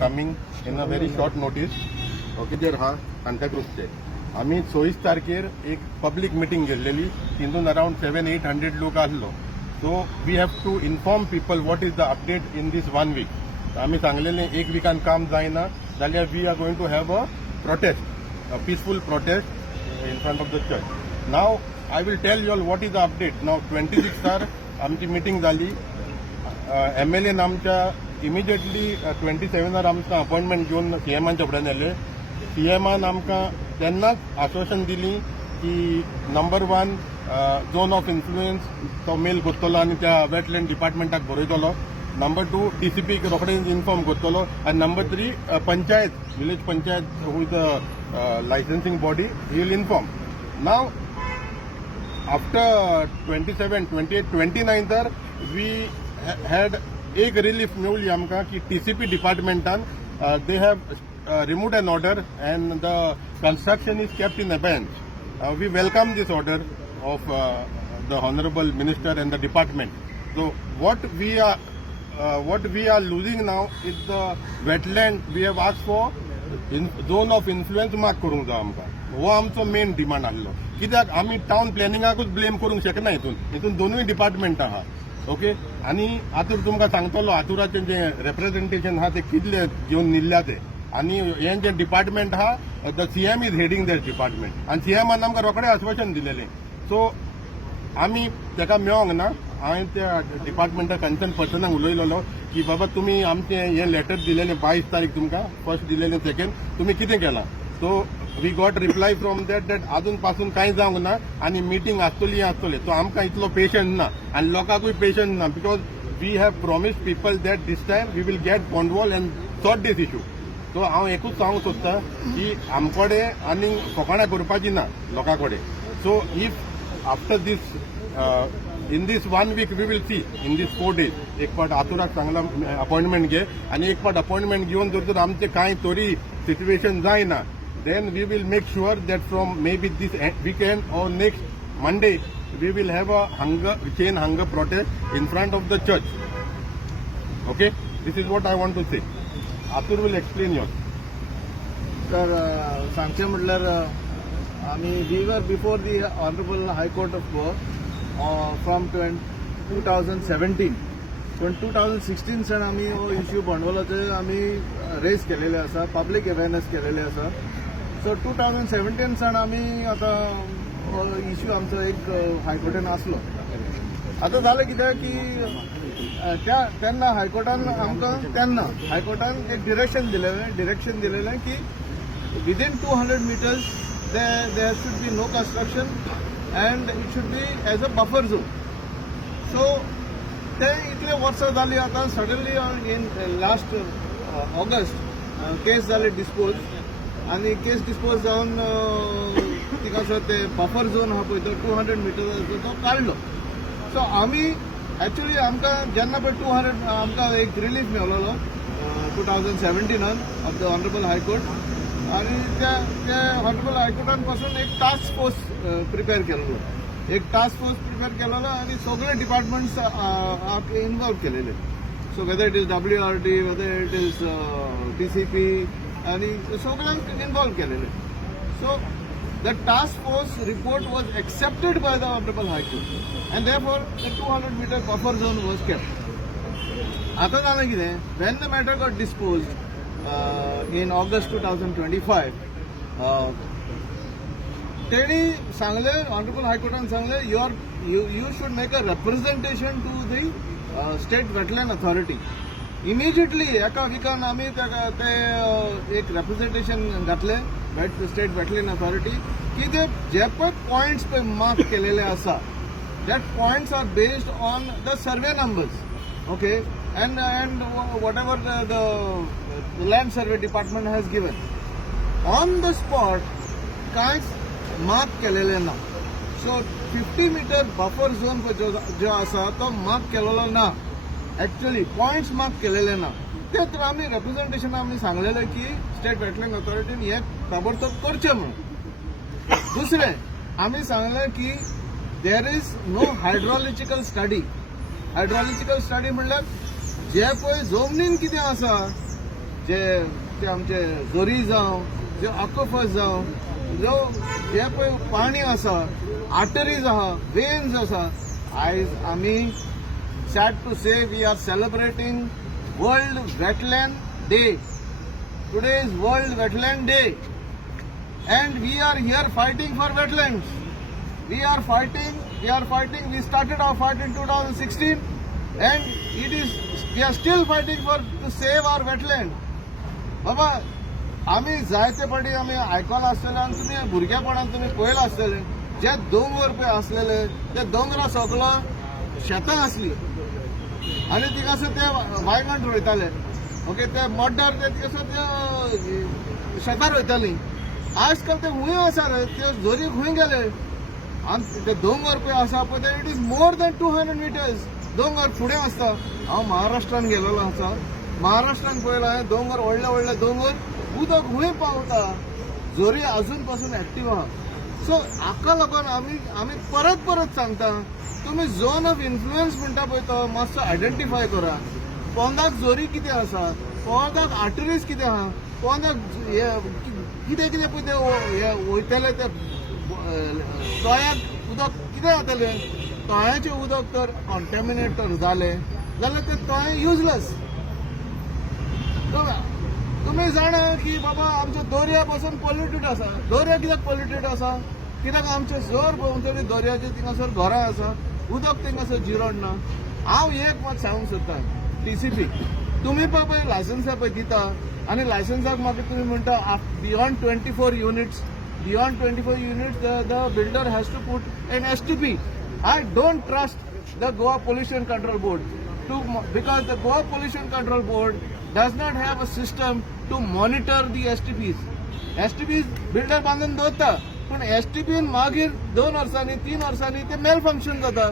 Coming in a very short notice. Okay जर हा सांताक्रूजचे आम्ही 24 तारखेर एक पब्लिक मिटींग घेतलेली. तितून अराउंड 700-800 लोक आसलो. So we have to inform people what is the update in these 1 week. आम्ही सांगलेले एक विकान काम जायना जाल्यार we are going to have a protest, a peaceful protest in front of the church. Now I will tell you all what is the update. Now 26 आमची meeting झाली. MLA आमच्या इमिजिएटली 27 आमकां अपॉइंटमेंट घेऊन सीएमांच्या फुड्यान येले. सीएमान आमकां तेन्नाच आश्वासन दिली की नंबर 1 झोन ऑफ इन्फ्लुएन्स तो मेल करतलो आनी त्या वेटलँड डिपार्टमेंटाक बरयतलो. नंबर 2 TCP रोखडेच इन्फॉर्म करतलो. आनी number 3 panchayat, village panchayat who is the licensing body, he will inform. Now after 27, 28, 29 तर वी हॅड एक रिलीफ मेवली आमकां की TCP डिपार्टमेंटान they have removed an order and the construction is kept in abeyance. We welcome this order of the honourable minister and the department. So what we are losing now is the wetland. We have asked for zone of influence mark करूंक जाय आमकां. हो आमचो main demand आसलो. कित्याक आमी town प्लॅनिंगाकूच blame करूंक शकना. हितून दोनूय डिपार्टमेंट आहा. ओके आनी आतूर तुमकां सांगतलो आतुराचें जे रिप्रेझेंटेशन आहा ते कितले घेवन निल्ल्या ते. आनी हें जे डिपार्टमेंट आहा the CM is heading that department आनी CMान आमकां रोखडें आश्वासन दिलेलें. सो आमी तेका मेळोंक ना. हांवें त्या डिपार्टमेंटा कन्सर्न पर्सनाक उलयलेलो की बाबा तुमी आमचें हें लेटर दिलेलें 22 तारीख तुमकां फर्स्ट दिलेलें सेकंड तुमी कितें केलां. So we got reply from that अजून पासून कांय जावंक ना आनी मिटींग आसतली. सो आमकां इतलो पेशन्स ना आनी लोकांकूय पेशन्स ना because we have promise people that this time we will get bund wall and sort this issue. So हांव एकूच सांगूंक सोदतां की आमकोडे आनी फकाणां करपाची ना लोकां कडेन. So if after these in this 1 week we will see in these 4 days एक पाट आतुराक सांगला अपॉइंटमेंट घे आनी एक पाट अपॉइंटमेंट घेवन जर आमचे कांय तरी सिच्युएशन जायना then we will make sure that from maybe this weekend or next Monday we will have a chain hunger protest in front of the church. Okay, this is what I want to say. Atur will explain yours. तर सांगचे म्हटल्यार आमी we were before the honourable High Court of Goa from 2017. पण 2016 San आमी हो issue बॉन्डवॉलाचे आमी raise केलेले आसा, पब्लीक अवेरनेस केलेले आसा. सो 2017 सान आमी आतां हो इश्यू आमचो एक हायकोर्टान आसलो. आतां जालें कितें की तेन्ना हायकोर्टान आमकां हायकोर्टान एक डिरेक्शन दिलेलें की within 200 meters there should be no construction and it should be as a buffer zone. So ते इतले वर्सां जाली आतां सडनली इन लास्ट ऑगस्ट केस जाले डिस्पोज आनी केस डिस्पोज जावन तिका सर ते बफर झोन आहा पळय तो 200 meters तो काडलो. सो आमी एक्चुअली आमकां जेन्ना पळय 200 आमकां एक रिलीफ मेळ्ळलो 2017 ऑफ द ऑनरेबल हायकोर्ट आनी त्या ऑनरेबल हायकोर्टान पासून एक टास्क फोर्स प्रिपेअर केलेलो. आनी सगळे डिपार्टमेंट्स इन्वॉल्व केलेले. So whether it is WRD, whether it is TCP आनी सगळ्यांक इन्वॉल्व केलेले. So the task force report was accepted by the honourable high court and therefore the 200 meter buffer zone was kept. आतां जालें कितें Wien the matter got disposed in August 2025 तेणी सांगले honourable हायकोर्टान सांगले you should make a representation to the state wetland authority. Immediately एका विकान आमी ते एक representation घातले स्टेट वेटलँड अथॉरिटी की ते जे पळय पॉयंट्स पळय मार्क केलेले आसा that points are based on the survey numbers. Okay, and whatever the land survey department has given on the spot कांयच मार्क केलेले ना. सो 50 meter बफर झोन जो आसा तो मार्क केलेलो ना. एक्चुअली पॉइंट्स मार्क केलेले ना. ते तर आमी रिप्रेझेंटेशन आमी सांगलेले की स्टेट वेटलँड अथॉरिटीन हे ताबडतोब करचे म्हणून. दुसरे आमी सांगले की there is no hydrological study म्हणल्यार जे पळय जमनीन कितें आसा जे ते आमचे जोरी जावं जे ऑक्युफस जावं जो जे पळय पाणी आसा आर्टरीज आहा वेन्स आसा आयज आमी sad to say we are celebrating World Wetland Day. Today is World Wetland Day and we are here fighting for wetlands. We are fighting. We started our fight in 2016 and we are still fighting to save our wetland. बाबा आम्ही जायते फाटी आम्ही आयकला आसतले आनी तुमी भुरगेपणान तुमी पळयला आसतले जे दोंगर पळय आसलेले ते दोंगरा सगळो शेतां आसली आनी तिगासो ते वायगण रोयताले. ओके ते मड्डार ते तिगासो ते शेतां रोयतालीं. आजकाल ते हुंय आसा रे ते जोरी खंय गेले आनी ते दोंगर पळय आसा पळय ते it is more than 200 metres दोंगर फुडें आसता. हांव महाराष्ट्रान गेलेलो आसा. महाराष्ट्रान पळयला हांवें दोंगर व्हडले व्हडले दोंगर उदक हुंय पावता जोरी अजून पासून एक्टीव आहा. सो हाका लागून आमी परत परत सांगता तुमी झोन ऑफ इन्फ्लुएन्स म्हणटा पळय तो मातसो आयडेंटिफाय करा. पोंदाक जोरी कितें आसा पोंदाक आर्टरीज कितें आहा पोंदाक कितें कितें पळय ते वयतले ते तळ्याक उदक कितें जातलें तळ्याचें उदक तर कॉन्टॅमिनेट तर जालें जाल्यार तें तळें युजलेस. तुमी जाणा की बाबा आमच्या दर्या पासून पॉल्युटेड आसा. दर्या कित्याक पॉल्युटेड आसा कित्याक आमचे जर भोंवतणी दर्याचे थिंगासर घरां आसा उदक थिंगासर जिरोड ना. हांव एक मात सांगूंक सोदतां TCP तुमी पळय लायसन्सां पळय दिता आनी लायसन्साक म्हाका तुमी म्हणटा beyond 24 units the builder has to put an STP. I don't trust the Goa Pollution Control Board because the Goa Pollution Control Board does not have a system to monitor the STPs. STPs builder बांदून दवरता पूण STP मागीर 2 वर्सांनी 3 वर्सांनी ते mail function जाता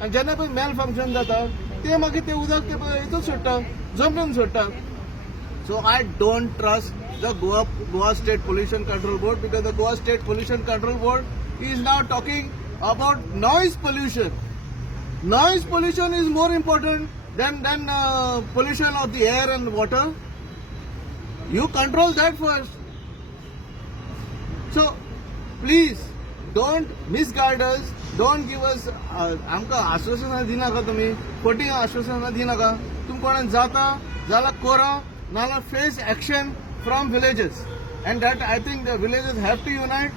आनी जेन्ना पळय मेल फंक्शन जाता ते मागीर ते उदक ते हितून सोडटा जमनीन सोडटा. So I don't trust the Goa State Pollution Control Board because the Goa State Pollution Control Board is now talking about noise pollution. Noise pollution is more important than pollution of the air and water. You control that first. So please don't misguide us. Don't give us आमकां आश्वासनां दिनाका तुमी खोटी आश्वासनां दिनाका. तुमी कोणाक जाता जाल्यार करा नाल्यार face action from villages and that I think the villages have to unite.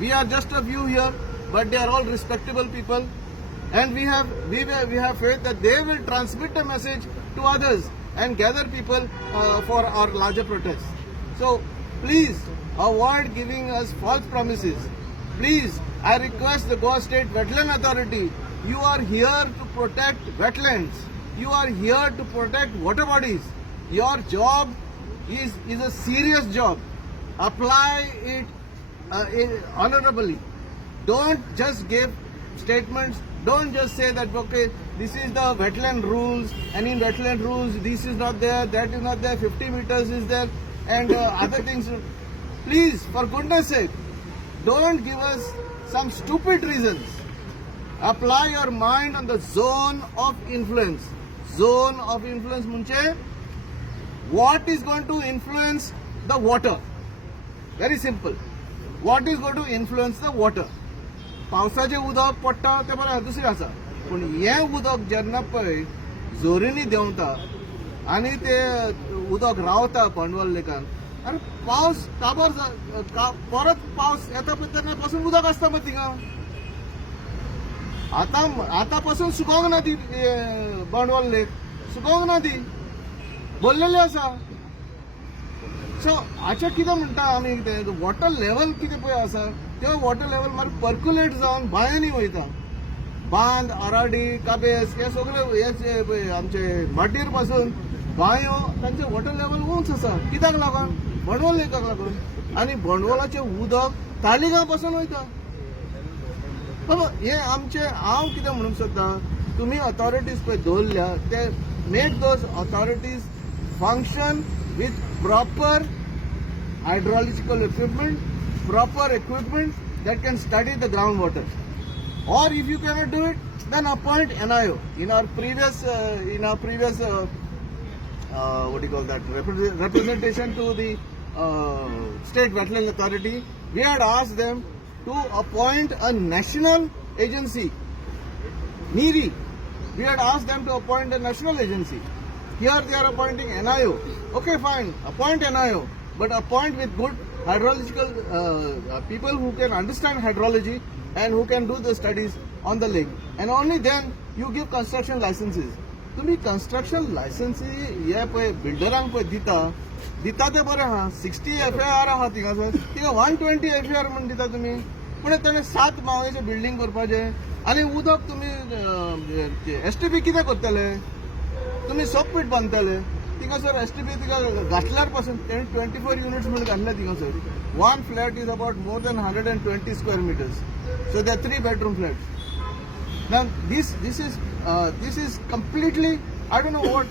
We are just a few here but they are all respectable people and we have faith that they will transmit the message to others and gather people for our larger protest. So please avoid giving us false promises. Please, I request the Goa State Wetland Authority, you are here to protect wetlands. You are here to protect water bodies. Your job is a serious job. Apply it honorably. Don't just give statements. Don't just say that, okay, this is the wetland rules, and in wetland rules, this is not there, that is not there, 50 meters is there, and other things. Please, for goodness sake, don't give us some stupid reasons. Apply your mind on the zone of influence. Zone of influence म्हणजे what is going to influence the water? Very simple. What is going to influence the water? पावसाचे उदक पडटा ते बरें दुसरें आसा पूण हें उदक जेन्ना पळय जोरींनी देंवता आनी ते उदक रावता पांडवल लेकान आनी पावस काबार परत पावस येता पळय तेन्ना पासून उदक आसता मग थिंगा. आतां पासून सुकोंक ना ती पांडवल लेक सुकोंक ना ती भरलेली आसा. सो हाचे कितें म्हणटा आमी कितें वॉटर लेवल कितें पळय आसा ते वॉटर लेवल मागीर पर्क्युलेट जावन बांयांनी वयता. बांद आराडी काबेस हे सगळे हे पळय आमचे माड्डीर पासून बांयो तांचे वॉटर लेवल उंच आसा. कित्याक लागून बोंडवल लेकाक लागून आनी बोंडवलाचें उदक तालिगांव पासून वयता. बाबा हे आमचे हांव कितें म्हणूंक सोदतां तुमी ऑथॉरिटीज पळय दवरल्या ते make those authorities function with proper hydrological equipment, proper equipment that can study the groundwater. Or if you cannot do it, then appoint NIO. In our previous what do you call that, representation to the State Wetland Authority. We had asked them to appoint a national agency, NEERI. We had asked them to appoint a national agency. Here they are appointing NIO. Okay, fine, appoint NIO, but appoint with good hydrological people who can understand hydrology and who can do the studies on the lake. And only then you give construction licenses. तुम्ही construction license हे पळय बिल्डरांक पळय दिता ते बरें आहा. 60 FAR आहा थिंगासर, तिका 120 FAR म्हण दिता तुम्ही. पण ताणें 7 माळेचे बिल्डींग करपाचे आनी उदक तुम्ही STP कितें करतले? तुम्ही सोकपीट बांदतले थिंगासर. STP तिका घातल्यार पासून 24 युनिट्स म्हणून घातल्या थिंगासर. One flat is about more than 120 square meters. So there are 3 bedroom flats. Now this is completely, I don't know what,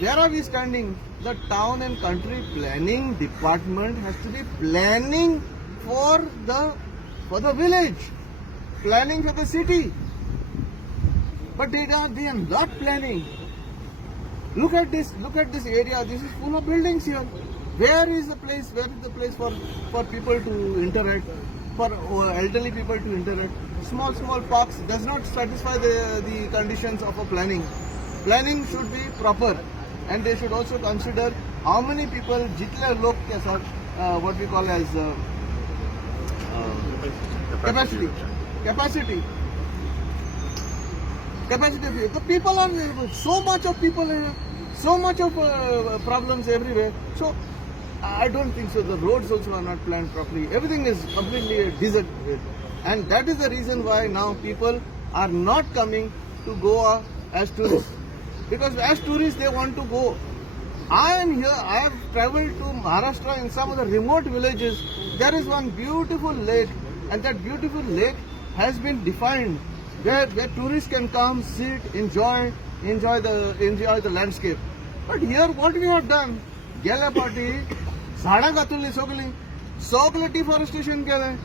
where are we standing? The town and country planning department has to be planning for the village, planning for the city, but they are not planning. Look at this area. This is full of buildings here. Where is the place for people to interact, for elderly people to interact? Small parks does not satisfy the conditions of a planning. Planning should be proper, and they should also consider how many people, जितले लोग के साथ what we call as capacity. The people are, so much of people here, so much of problems everywhere. So I don't think so. The roads also are not planned properly. Everything is completely a desert. And that is the reason why now people are not coming to Goa as tourists. Because as tourists they want to go. I am here, I have traveled to Maharashtra in some of the remote villages. There is one beautiful lake, and that beautiful lake has been defined where tourists can come, sit, enjoy the landscape. But here what we have done, गेल्या पाटी झाडां घातली सगळी deforestation केलें.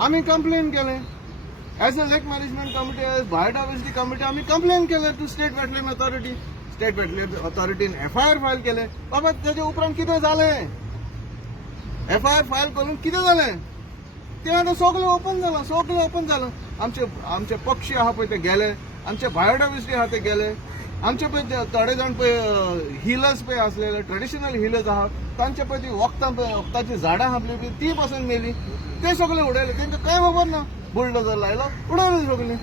आम्ही complain केलें as a lake management committee, as biodiversity committee आम्ही complain केलें to state wetland authority. State wetland अथॉरिटीन FIR फायल केलें. बाबा तेजे उपरांत कितें जालें? FIR फायल करून कितें जालें? ते आतां सगळें ओपन जालां. आमचे पक्षी आहा पळय ते गेले, आमचे बायोडायवर्सिटी आहा ते गेले, आमचे पळय थोडे जाण पळय हिलर्स पळय आसलेले, ट्रेडिशनल हिलर्स आहा, तांचे पळय ती वखदाची झाडां आहा पळय ती पासून मेली, ते सगळे उडयले. तांकां कांय खबर ना. बुलडोजर लायलो, उडयली सगळीं.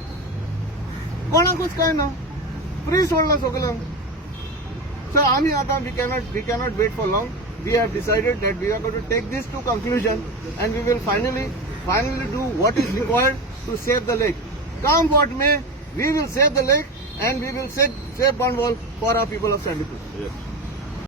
कोणाकूच कांय ना. फ्री सोडला सगळ्यांक. सो आमी आतां we cannot wait for long. We have decided that we are going to take this to conclusion, and we will finally do what is required to save the lake. Come what may, we will save the lake, and we will save Banwal for our people of Sandipur. Yes.